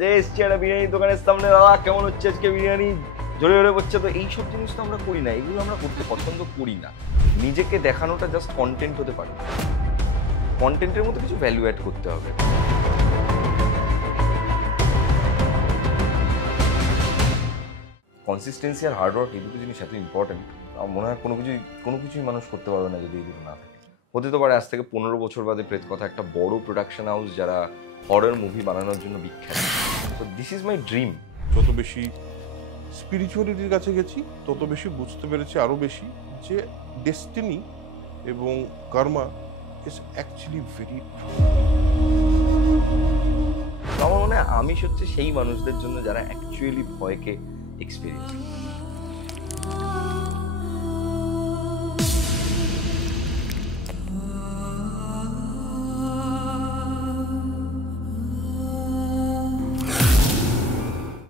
যে এসছি একটা বিরিয়ানি দোকানের সামনে, দাদা কেমন হচ্ছে আজকে বিরিয়ানি, জোরে জোরে করছে। তো এইসব জিনিস তো আমরা করি না, এগুলো আমরা করতে পছন্দ করি না। নিজেকে দেখানোটা জাস্ট কন্টেন্ট হতে পারে, কন্টেন্টের মধ্যে কিছু ভ্যালু অ্যাড করতে হবে। কনসিস্টেন্সি আর হার্ডওয়ার্ক এই দুটো জিনিস এত ইম্পর্টেন্ট, আমার মনে হয় কোনো কিছুই মানুষ করতে পারবে না যদি এই দুটো না থাকে। হতে তো পারে আজ থেকে 15 বছর বাদে প্রেত কথা একটা বড় প্রোডাকশন হাউস যারা হরর মুভি বানানোর জন্য বিখ্যাত। তো দিস ইজ মাই ড্রিম। যত বেশি স্পিরিচুয়ালিটির কাছে গেছি তত বেশি বুঝতে পেরেছি আরও বেশি যে ডেস্টিনি এবং কর্মা ইজ অ্যাকচুয়ালি ভেরি। আমার মনে হয় আমিষ হচ্ছে সেই মানুষদের জন্য যারা অ্যাকচুয়ালি ভয়কে এক্সপিরিয়েন্স।